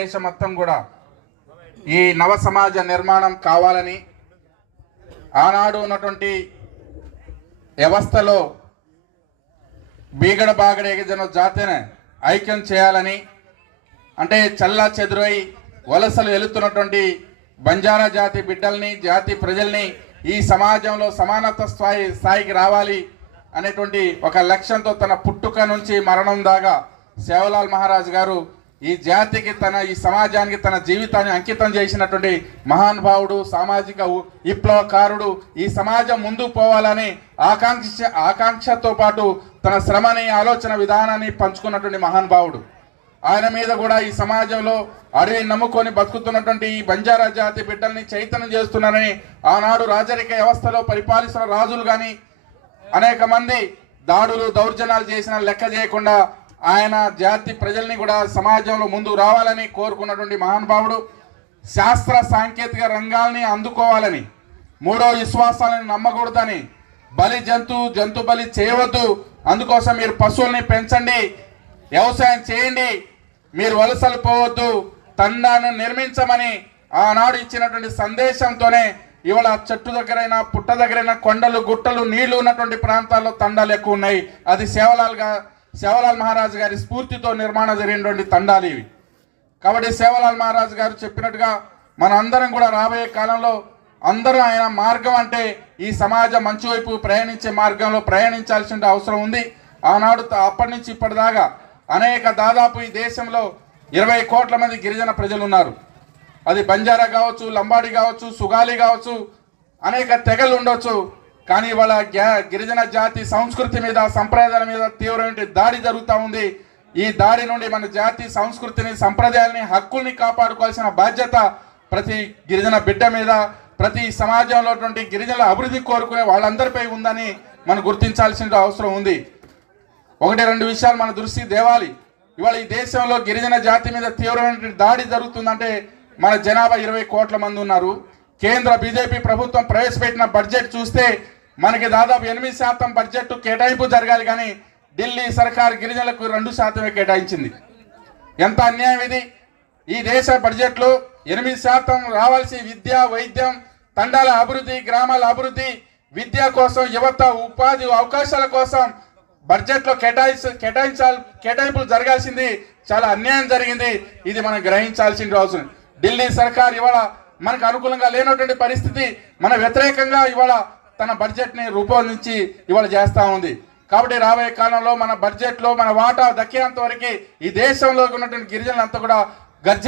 దేశం మొత్తం కూడా ఈ నవ సమాజ నిర్మాణం కావాలని ఆనాడు ఉన్నటువంటి వ్యవస్థలో బీగడ బాగడ ఎగజన జాతిని ఐక్యం చేయాలని, అంటే చల్లా చెదురై వలసలు వెళుతున్నటువంటి బంజారా జాతి బిడ్డల్ని, జాతి ప్రజల్ని ఈ సమాజంలో సమానత స్థాయికి రావాలి అనేటువంటి ఒక లక్ష్యంతో తన పుట్టుక నుంచి మరణం దాకా సేవలాల్ మహారాజ్ గారు ఈ జాతికి ఈ సమాజానికి తన జీవితాన్ని అంకితం చేసినటువంటి మహానుభావుడు, సామాజిక విప్లవకారుడు. ఈ సమాజం ముందుకు పోవాలని ఆకాంక్షతో పాటు తన శ్రమని, ఆలోచన విధానాన్ని పంచుకున్నటువంటి మహానుభావుడు. ఆయన మీద కూడా ఈ సమాజంలో అడవిని నమ్ముకొని బతుకుతున్నటువంటి ఈ బంజారా జాతి బిడ్డల్ని చైతన్యం చేస్తున్నారని ఆనాడు రాజరిక వ్యవస్థలో పరిపాలిస్తున్న రాజులు కానీ అనేక మంది దాడులు, దౌర్జన్యాలు చేసిన లెక్క చేయకుండా ఆయన జాతి ప్రజల్ని కూడా సమాజంలో ముందు రావాలని కోరుకున్నటువంటి మహానుభావుడు. శాస్త్ర సాంకేతిక రంగాల్ని అందుకోవాలని, మూడో విశ్వాసాలను నమ్మకూడదని, జంతు బలి చేయవద్దు, అందుకోసం మీరు పశువుల్ని పెంచండి, వ్యవసాయం చేయండి, మీరు వలసలు పోవద్దు, తండాన్ని నిర్మించమని ఆనాడు ఇచ్చినటువంటి సందేశంతోనే ఇవాళ చెట్టు దగ్గరైనా, పుట్ట దగ్గరైనా, కొండలు, గుట్టలు, నీళ్లు ఉన్నటువంటి ప్రాంతాల్లో తండాలు ఎక్కువ ఉన్నాయి. అది సేవలాల్ మహారాజ్ గారి స్ఫూర్తితో నిర్మాణం జరిగినటువంటి తండాలు ఇవి. కాబట్టి సేవలాల్ మహారాజ్ గారు చెప్పినట్టుగా మన అందరం కూడా రాబోయే కాలంలో అందరూ ఆయన మార్గం అంటే ఈ సమాజం మంచి వైపు ప్రయాణించే మార్గంలో ప్రయాణించాల్సిన అవసరం ఉంది. ఆనాడు అప్పటి నుంచి ఇప్పటిదాకా దాదాపు ఈ దేశంలో 20 కోట్ల మంది గిరిజన ప్రజలు ఉన్నారు. అది బంజారా కావచ్చు, లంబాడి కావచ్చు, సుగాలి కావచ్చు, అనేక తెగలు ఉండొచ్చు. కానీ వాళ్ళ గిరిజన జాతి సంస్కృతి మీద, సంప్రదాయాల మీద తీవ్రమైన దాడి జరుగుతూ ఉంది. ఈ దాడి నుండి మన జాతి సంస్కృతిని, సంప్రదాయాలని, హక్కుల్ని కాపాడుకోవాల్సిన బాధ్యత ప్రతి గిరిజన బిడ్డ మీద, ప్రతి సమాజంలో గిరిజనుల అభివృద్ధి కోరుకునే వాళ్ళందరిపై ఉందని మనం గుర్తించాల్సిన అవసరం ఉంది. 1-2 విషయాలు మన దృష్టి తేవాలి. ఇవాళ ఈ దేశంలో గిరిజన జాతి మీద తీవ్రమైన దాడి జరుగుతుందంటే మన జనాభా 20 కోట్ల మంది ఉన్నారు. కేంద్ర బీజేపీ ప్రభుత్వం ప్రవేశపెట్టిన బడ్జెట్ చూస్తే మనకి దాదాపు 8% బడ్జెట్ కేటాయింపు జరగాలి, కానీ ఢిల్లీ సర్కార్ గిరిజనులకు 2% కేటాయించింది. ఎంత అన్యాయం ఇది! ఈ దేశ బడ్జెట్లో 8% రావాల్సి విద్య, వైద్యం, తండాల అభివృద్ధి, గ్రామాల అభివృద్ధి, విద్య కోసం, యువత ఉపాధి అవకాశాల కోసం బడ్జెట్లో కేటాయింపులు జరగాల్సింది చాలా అన్యాయం జరిగింది. ఇది మనం గ్రహించాల్సిన అవసరం. ఢిల్లీ సర్కార్ ఇవాళ మనకు అనుకూలంగా లేనటువంటి పరిస్థితి, మన వ్యతిరేకంగా ఇవాళ తన బడ్జెట్ని రూపొందించి ఇవాళ చేస్తూ ఉంది. కాబట్టి రాబోయే కాలంలో మన బడ్జెట్లో మన వాటా దక్కేంత వరకు ఈ దేశంలో ఉన్నటువంటి గిరిజనులంతా కూడా